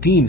3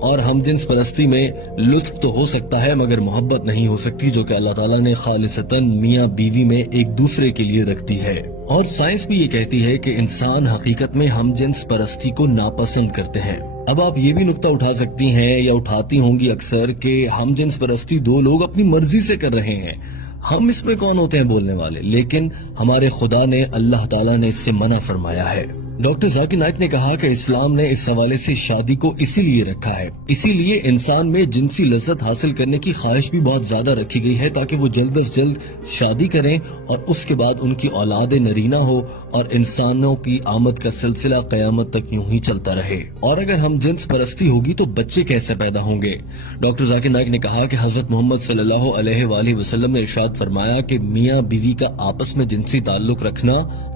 اور ہم جنس پرستی میں لطف تو ہو سکتا ہے مگر محبت نہیں ہو سکتی، جو کہ اللہ تعالیٰ نے خالصتاً میاں بیوی میں ایک دوسرے کے لیے رکھ دی ہے۔ اور سائنس بھی یہ کہتی ہے کہ انسان حقیقت میں ہم جنس پرستی کو ناپسند کرتے ہیں۔ اب آپ یہ بھی نکتہ اٹھا سکتی ہیں یا اٹھاتی ہوں گی اکثر کہ ہم جنس پرستی دو لوگ اپنی مرضی سے کر رہے ہیں، ہم اس میں کون ہوتے ہیں بولنے والے، لیکن ہمارے خدا نے، اللہ تعالیٰ نے اس سے منع فرمایا ہے۔ ڈاکٹر ذاکر نائک نے کہا کہ اسلام نے اس حوالے سے شادی کو اسی لیے رکھا ہے، اسی لیے انسان میں جنسی لذت حاصل کرنے کی خواہش بھی بہت زیادہ رکھی گئی ہے تاکہ وہ جلد از جلد شادی کریں اور اس کے بعد ان کی اولاد نرینہ ہو اور انسانوں کی آمد کا سلسلہ قیامت تک یوں ہی چلتا رہے۔ اور اگر ہم جنس پرستی ہوگی تو بچے کیسے پیدا ہوں گے؟ ڈاکٹر ذاکر نائک نے کہا کہ حضرت محمد صلی اللہ علیہ وآلہ وسلم نے ارشاد فرمایا کہ میاں بیوی کا آپس میں جنسی تعلق رکھنا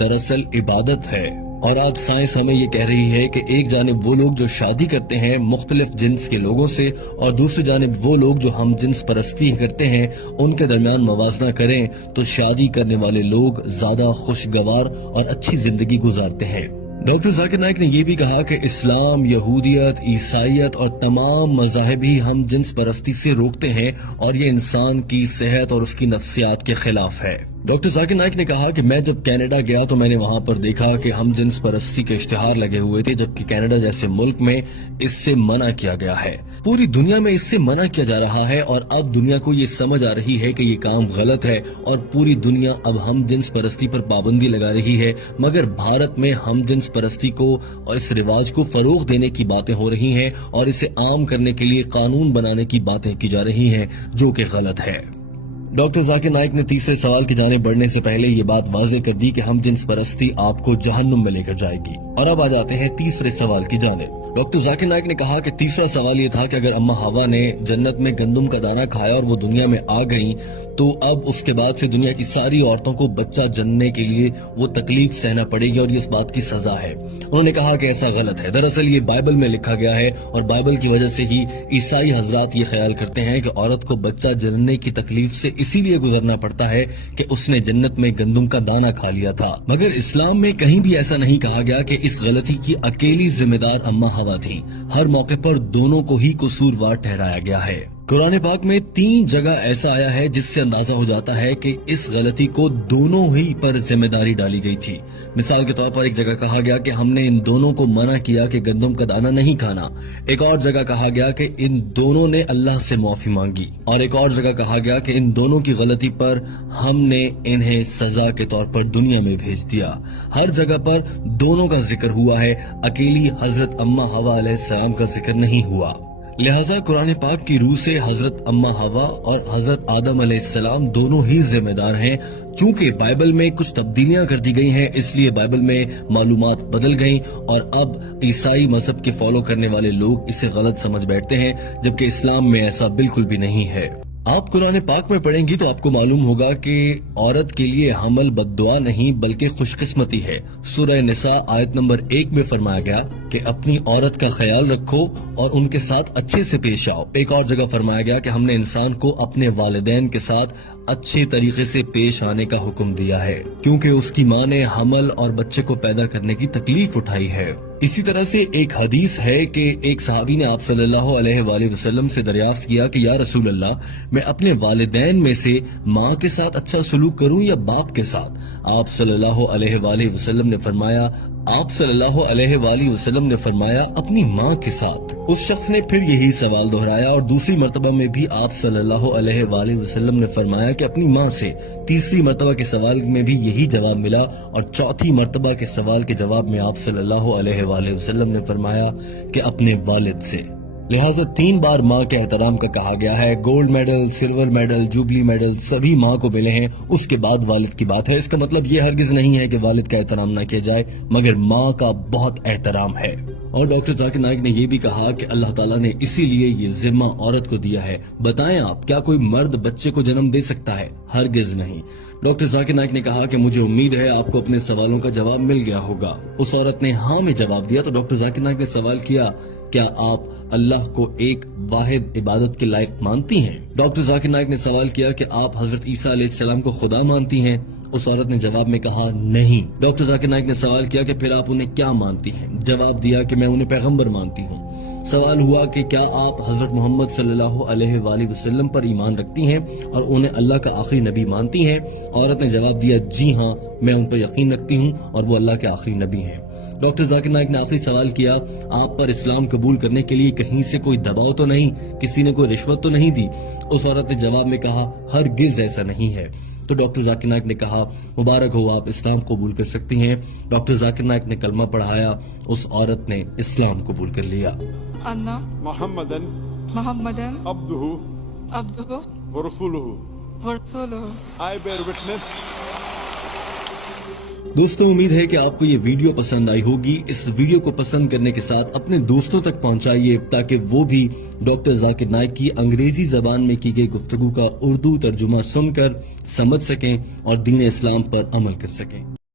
دراصل عبادت ہے۔ اور آج سائنس ہمیں یہ کہہ رہی ہے کہ ایک جانب وہ لوگ جو شادی کرتے ہیں مختلف جنس کے لوگوں سے اور دوسری جانب وہ لوگ جو ہم جنس پرستی کرتے ہیں ان کے درمیان موازنہ کریں تو شادی کرنے والے لوگ زیادہ خوشگوار اور اچھی زندگی گزارتے ہیں۔ ڈاکٹر ذاکر نائک نے یہ بھی کہا کہ اسلام، یہودیت، عیسائیت اور تمام مذاہب ہی ہم جنس پرستی سے روکتے ہیں اور یہ انسان کی صحت اور اس کی نفسیات کے خلاف ہے۔ ڈاکٹر ذاکر نائک نے کہا کہ میں جب کینیڈا گیا تو میں نے وہاں پر دیکھا کہ ہم جنس پرستی کے اشتہار لگے ہوئے تھے، جبکہ کینیڈا جیسے ملک میں اس سے منع کیا گیا ہے۔ پوری دنیا میں اس سے منع کیا جا رہا ہے اور اب دنیا کو یہ سمجھ آ رہی ہے کہ یہ کام غلط ہے اور پوری دنیا اب ہم جنس پرستی پر پابندی لگا رہی ہے، مگر بھارت میں ہم جنس پرستی کو اور اس رواج کو فروغ دینے کی باتیں ہو رہی ہیں اور اسے عام کرنے کے لیے قانون بنانے کی باتیں کی جا رہی ہیں، جو کہ غلط ہے۔ ڈاکٹر ذاکر نائک نے تیسرے سوال کی جانب بڑھنے سے پہلے یہ بات واضح کر دی کہ ہم جنس پرستی آپ کو جہنم میں لے کر جائے گی۔ اور اب آ جاتے ہیں تیسرے سوال کی جانب۔ ڈاکٹر ذاکر نائک نے کہا کہ تیسرا سوال یہ تھا کہ اگر اماں ہوا نے جنت میں گندم کا دانہ کھایا اور وہ دنیا میں آ گئیں تو اب اس کے بعد سے دنیا کی ساری عورتوں کو بچہ جننے کے لیے وہ تکلیف سہنا پڑے گی اور یہ اس بات کی سزا ہے۔ انہوں نے کہا کہ ایسا غلط ہے، دراصل یہ بائبل میں لکھا گیا ہے اور بائبل کی وجہ سے ہی عیسائی حضرات یہ خیال کرتے ہیں کہ عورت کو بچہ جننے کی تکلیف سے اسی لیے گزرنا پڑتا ہے کہ اس نے جنت میں گندم کا دانہ کھا لیا تھا، مگر اسلام میں کہیں بھی ایسا نہیں کہا گیا کہ اس غلطی کی اکیلی ذمہ دار اماں ہوا تھی۔ ہر موقع پر دونوں کو ہی قصوروار ٹھہرایا گیا ہے۔ قرآن پاک میں 3 جگہ ایسا آیا ہے جس سے اندازہ ہو جاتا ہے کہ اس غلطی کو دونوں ہی پر ذمہ داری ڈالی گئی تھی۔ مثال کے طور پر ایک جگہ کہا گیا کہ ہم نے ان دونوں کو منع کیا کہ گندم کا دانہ نہیں کھانا، ایک اور جگہ کہا گیا کہ ان دونوں نے اللہ سے معافی مانگی، اور ایک اور جگہ کہا گیا کہ ان دونوں کی غلطی پر ہم نے انہیں سزا کے طور پر دنیا میں بھیج دیا۔ ہر جگہ پر دونوں کا ذکر ہوا ہے، اکیلی حضرت اماں حوا علیہ السلام کا ذکر نہیں ہوا۔ لہٰذا قرآن پاک کی روح سے حضرت اماں حوا اور حضرت آدم علیہ السلام دونوں ہی ذمہ دار ہیں۔ چونکہ بائبل میں کچھ تبدیلیاں کر دی گئی ہیں اس لیے بائبل میں معلومات بدل گئیں اور اب عیسائی مذہب کے فالو کرنے والے لوگ اسے غلط سمجھ بیٹھتے ہیں، جبکہ اسلام میں ایسا بالکل بھی نہیں ہے۔ آپ قرآن پاک میں پڑھیں گی تو آپ کو معلوم ہوگا کہ عورت کے لیے حمل بد دعا نہیں بلکہ خوش قسمتی ہے۔ سورہ نساء آیت نمبر 1 میں فرمایا گیا کہ اپنی عورت کا خیال رکھو اور ان کے ساتھ اچھے سے پیش آؤ۔ ایک اور جگہ فرمایا گیا کہ ہم نے انسان کو اپنے والدین کے ساتھ اچھے طریقے سے پیش آنے کا حکم دیا ہے، کیونکہ اس کی ماں نے حمل اور بچے کو پیدا کرنے کی تکلیف اٹھائی ہے۔ اسی طرح سے ایک حدیث ہے کہ ایک صحابی نے آپ صلی اللہ علیہ وآلہ وسلم سے دریافت کیا کہ یا رسول اللہ، میں اپنے والدین میں سے ماں کے ساتھ اچھا سلوک کروں یا باپ کے ساتھ؟ آپ صلی اللہ علیہ وآلہ وسلم نے فرمایا اپنی ماں کے ساتھ۔ اس شخص نے پھر یہی سوال دہرایا اور دوسری مرتبہ میں بھی آپ صلی اللہ علیہ وآلہ وسلم نے فرمایا کہ اپنی ماں سے۔ تیسری مرتبہ کے سوال میں بھی یہی جواب ملا اور چوتھی مرتبہ کے سوال کے جواب میں آپ صلی اللہ علیہ وآلہ وسلم نے فرمایا کہ اپنے والد سے۔ لہٰذا 3 بار ماں کے احترام کا کہا گیا ہے۔ Gold medal, silver medal, jubilee medal سبھی ماں کو ملے ہیں، اس کے بعد والد کی بات ہے۔ اس کا مطلب یہ ہرگز نہیں ہے کہ والد کا احترام نہ کیا جائے، مگر ماں کا بہت احترام ہے۔ اور ڈاکٹر ذاکر نائک نے یہ بھی کہا کہ اللہ تعالیٰ نے اسی لیے یہ ذمہ عورت کو دیا ہے۔ بتائیں آپ، کیا کوئی مرد بچے کو جنم دے سکتا ہے؟ ہرگز نہیں۔ ڈاکٹر ذاکر نائک نے کہا کہ مجھے امید ہے آپ کو اپنے سوالوں کا جواب مل گیا ہوگا۔ اس عورت نے ہاں میں جواب دیا تو ڈاکٹر ذاکر نائک نے سوال کیا، کیا آپ اللہ کو ایک واحد عبادت کے لائق مانتی ہیں؟ ڈاکٹر ذاکر نائک نے سوال کیا کہ آپ حضرت عیسیٰ علیہ السلام کو خدا مانتی ہیں؟ اس عورت نے جواب میں کہا نہیں۔ ڈاکٹر ذاکر نائک نے سوال کیا کہ پھر آپ انہیں کیا مانتی ہیں؟ جواب دیا کہ میں انہیں پیغمبر مانتی ہوں۔ سوال ہوا کہ کیا آپ حضرت محمد صلی اللہ علیہ وآلہ وسلم پر ایمان رکھتی ہیں اور انہیں اللہ کا آخری نبی مانتی ہیں؟ عورت نے جواب دیا جی ہاں، میں ان پر یقین رکھتی ہوں اور وہ اللہ کے آخری نبی ہیں۔ ڈاکٹر ذاکر نائک نے آخری سوال کیا، آپ پر اسلام قبول کرنے کے لیے کہیں سے کوئی دباؤ تو نہیں، کسی نے کوئی رشوت تو نہیں دی؟ اس عورت نے جواب میں کہا ہرگز ایسا نہیں ہے۔ تو ڈاکٹر ذاکر نائک نے کہا مبارک ہو، آپ اسلام قبول کر سکتی ہیں۔ ڈاکٹر ذاکر نائک نے کلمہ پڑھایا، اس عورت نے اسلام قبول کر لیا۔ انا محمدن محمدن عبدہ عبدہ ورسولہ ورسولہ۔ I bear witness. دوستوں، امید ہے کہ آپ کو یہ ویڈیو پسند آئی ہوگی۔ اس ویڈیو کو پسند کرنے کے ساتھ اپنے دوستوں تک پہنچائیے تاکہ وہ بھی ڈاکٹر ذاکر نائک کی انگریزی زبان میں کی گئی گفتگو کا اردو ترجمہ سن کر سمجھ سکیں اور دین اسلام پر عمل کر سکیں۔